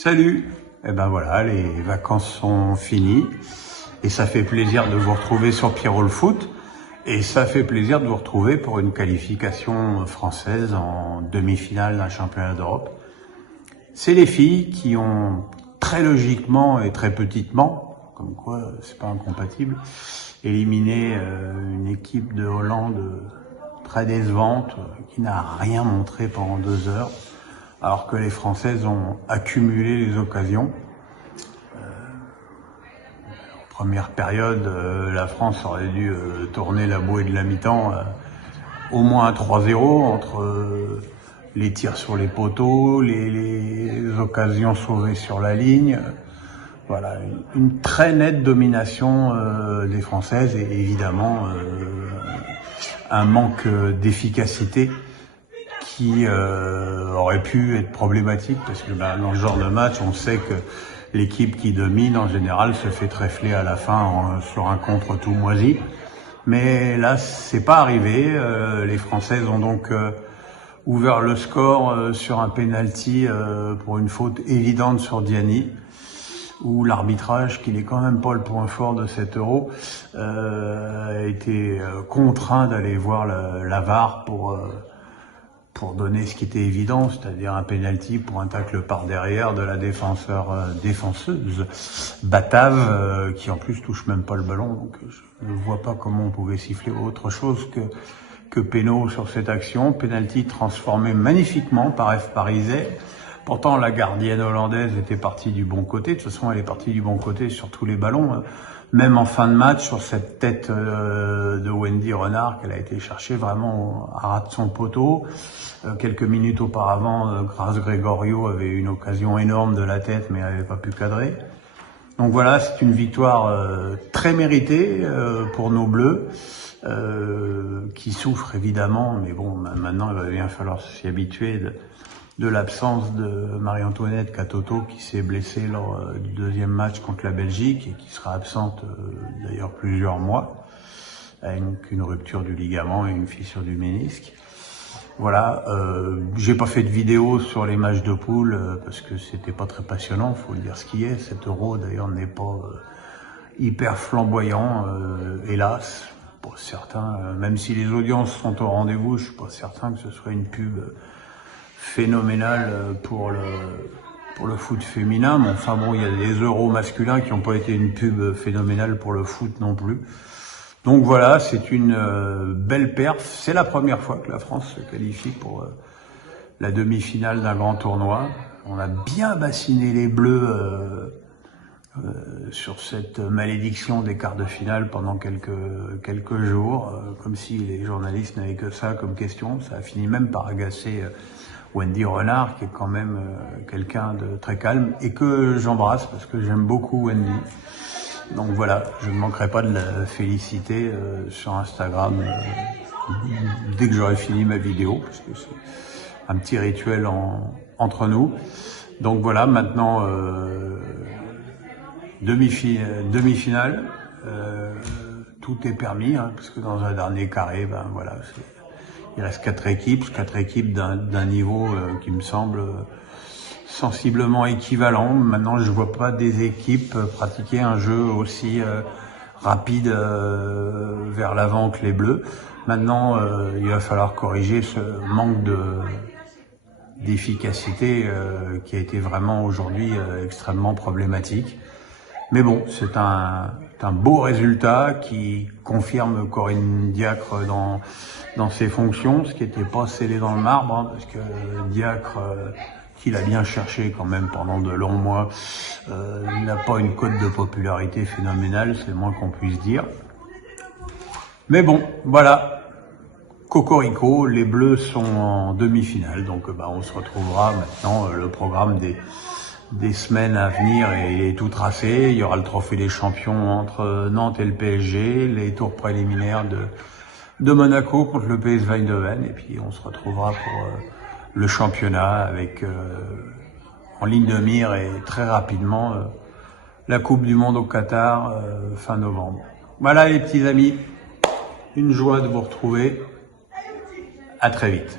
Salut! Eh ben voilà, les vacances sont finies et ça fait plaisir de vous retrouver sur Pierrot le foot et ça fait plaisir de vous retrouver pour une qualification française en demi-finale d'un championnat d'Europe. C'est les filles qui ont très logiquement et très petitement, comme quoi c'est pas incompatible, éliminé une équipe de Hollande très décevante qui n'a rien montré pendant 2 heures. Alors que les Françaises ont accumulé les occasions. En première période, la France aurait dû tourner la bouée de la mi-temps au moins à 3-0 entre les tirs sur les poteaux, les occasions sauvées sur la ligne. Voilà, une très nette domination des Françaises et évidemment un manque d'efficacité qui aurait pu être problématique parce que dans ce genre de match, on sait que l'équipe qui domine en général se fait tréfler à la fin sur un contre tout moisi. Mais là, c'est pas arrivé. Les Françaises ont donc ouvert le score sur un penalty pour une faute évidente sur Diani, où l'arbitrage, qui n'est quand même pas le point fort de cet Euro, a été contraint d'aller voir la VAR pour donner ce qui était évident, c'est-à-dire un penalty pour un tacle par derrière de la défenseuse batave, qui en plus touche même pas le ballon. Donc je ne vois pas comment on pouvait siffler autre chose que péno sur cette action. Penalty transformé magnifiquement par F. Parizet. Pourtant, la gardienne hollandaise était partie du bon côté. De toute façon, elle est partie du bon côté sur tous les ballons. Même en fin de match, sur cette tête de Wendy Renard qu'elle a été chercher vraiment à ras de son poteau. Quelques minutes auparavant, Grace Gregorio avait une occasion énorme de la tête, mais elle n'avait pas pu cadrer. Donc voilà, c'est une victoire très méritée pour nos Bleus, qui souffrent évidemment, mais bon, maintenant il va bien falloir s'y habituer de l'absence de Marie-Antoinette Katoto qui s'est blessée lors du deuxième match contre la Belgique et qui sera absente d'ailleurs plusieurs mois, avec une rupture du ligament et une fissure du ménisque. Voilà, j'ai pas fait de vidéo sur les matchs de poule parce que c'était pas très passionnant, faut le dire ce qui est. Cet Euro d'ailleurs n'est pas hyper flamboyant, hélas, pour certains. Même si les audiences sont au rendez-vous, je suis pas certain que ce soit une pub phénoménal pour le foot féminin, mais enfin bon, il y a des euros masculins qui n'ont pas été une pub phénoménale pour le foot non plus. Donc voilà, c'est une belle perf. C'est la première fois que la France se qualifie pour la demi-finale d'un grand tournoi. On a bien bassiné les Bleus sur cette malédiction des quarts de finale pendant quelques jours, comme si les journalistes n'avaient que ça comme question. Ça a fini même par agacer Wendy Renard, qui est quand même quelqu'un de très calme et que j'embrasse parce que j'aime beaucoup Wendy. Donc voilà, je ne manquerai pas de la féliciter sur Instagram dès que j'aurai fini ma vidéo, parce que c'est un petit rituel entre nous. Donc voilà, maintenant demi-finale, tout est permis, parce que dans un dernier carré, voilà, il reste 4 équipes d'un niveau qui me semble sensiblement équivalent. Maintenant, je vois pas des équipes pratiquer un jeu aussi rapide vers l'avant que les Bleus. Maintenant, il va falloir corriger ce manque d'efficacité qui a été vraiment aujourd'hui extrêmement problématique. Mais bon, c'est un beau résultat qui confirme Corinne Diacre dans ses fonctions, ce qui n'était pas scellé dans le marbre, parce que Diacre, qui l'a bien cherché quand même pendant de longs mois, n'a pas une cote de popularité phénoménale, c'est le moins qu'on puisse dire. Mais bon, voilà, cocorico, les Bleus sont en demi-finale, donc on se retrouvera maintenant, le programme des semaines à venir est tout tracé. Il y aura le trophée des champions entre Nantes et le PSG, les tours préliminaires de Monaco contre le PSV Eindhoven, et puis on se retrouvera pour le championnat avec en ligne de mire et très rapidement la Coupe du Monde au Qatar fin novembre. Voilà les petits amis, une joie de vous retrouver. À très vite.